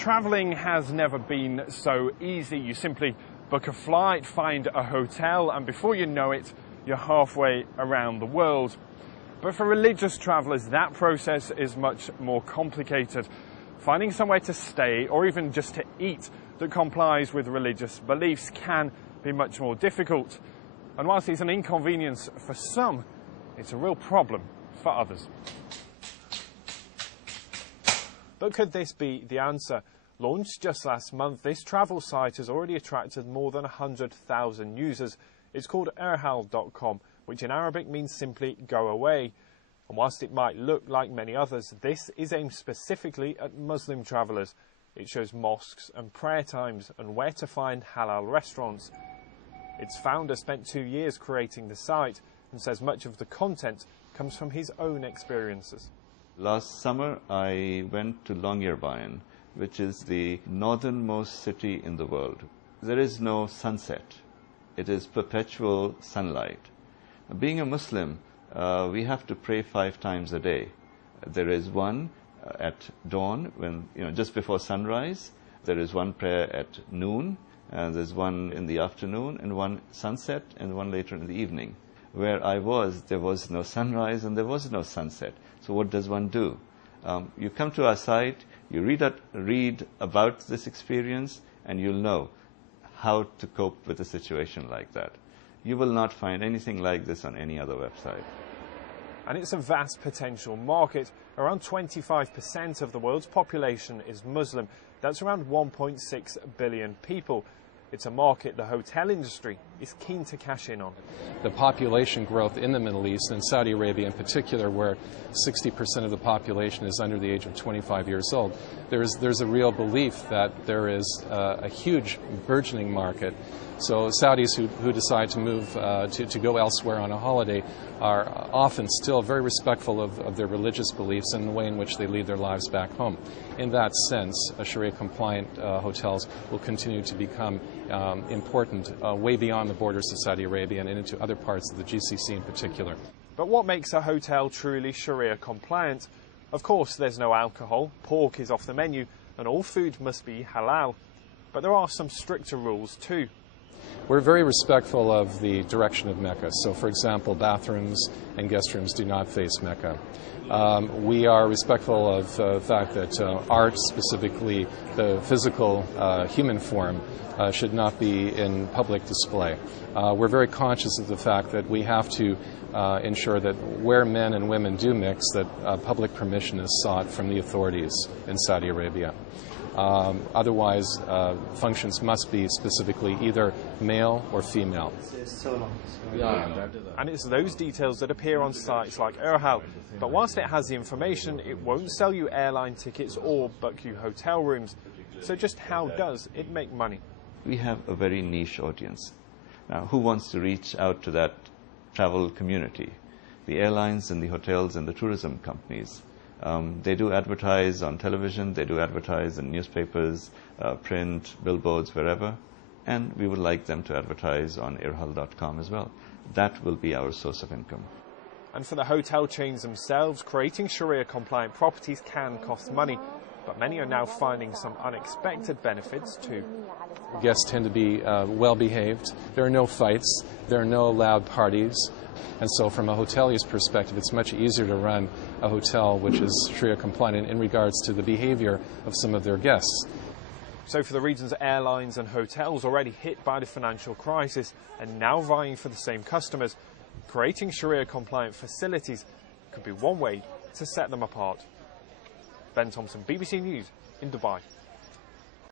Travelling has never been so easy. You simply book a flight, find a hotel, and before you know it, you're halfway around the world. But for religious travellers, that process is much more complicated. Finding somewhere to stay, or even just to eat, that complies with religious beliefs can be much more difficult. And whilst it's an inconvenience for some, it's a real problem for others. But could this be the answer? Launched just last month, this travel site has already attracted more than 100,000 users. It's called irhal.com, which in Arabic means simply go away. And whilst it might look like many others, this is aimed specifically at Muslim travellers. It shows mosques and prayer times and where to find halal restaurants. Its founder spent 2 years creating the site and says much of the content comes from his own experiences. Last summer, I went to Longyearbyen, which is the northernmost city in the world. There is no sunset. It is perpetual sunlight. Being a Muslim, we have to pray 5 times a day. There is one at dawn, when just before sunrise. There is one prayer at noon, and there's one in the afternoon, and one sunset, and one later in the evening. Where I was, there was no sunrise and there was no sunset. So what does one do? You come to our site, you read about this experience, and you'll know how to cope with a situation like that. You will not find anything like this on any other website. And it's a vast potential market. Around 25% of the world's population is Muslim. That's around 1.6 billion people. It's a market the hotel industry is keen to cash in on. The population growth in the Middle East, and Saudi Arabia in particular, where 60% of the population is under the age of 25 years old, there's a real belief that there is a huge burgeoning market. So Saudis who decide to move to go elsewhere on a holiday are often still very respectful of their religious beliefs and the way in which they lead their lives back home. In that sense, Sharia-compliant hotels will continue to become important way beyond the borders of Saudi Arabia and into other parts of the GCC in particular. But what makes a hotel truly Sharia-compliant? Of course, there's no alcohol, pork is off the menu, and all food must be halal. But there are some stricter rules too. We're very respectful of the direction of Mecca. So, for example, bathrooms and guest rooms do not face Mecca. We are respectful of the fact that art, specifically the physical human form, should not be in public display. We're very conscious of the fact that we have to ensure that where men and women do mix, that public permission is sought from the authorities in Saudi Arabia. Otherwise, functions must be specifically either male or female. And it's those details that appear on sites like Irhal. But whilst it has the information, it won't sell you airline tickets or book you hotel rooms. So just how does it make money? We have a very niche audience. Now, who wants to reach out to that travel community? The airlines and the hotels and the tourism companies. They do advertise on television, they do advertise in newspapers, print, billboards, wherever. And we would like them to advertise on irhal.com as well. That will be our source of income. And for the hotel chains themselves, creating Sharia-compliant properties can cost money. But many are now finding some unexpected benefits too. Guests tend to be well behaved. There are no fights. There are no loud parties. And so from a hotelier's perspective, it's much easier to run a hotel which is Sharia compliant in regards to the behavior of some of their guests. So for the region's airlines and hotels already hit by the financial crisis and now vying for the same customers, creating Sharia compliant facilities could be one way to set them apart. Ben Thompson, BBC News in Dubai.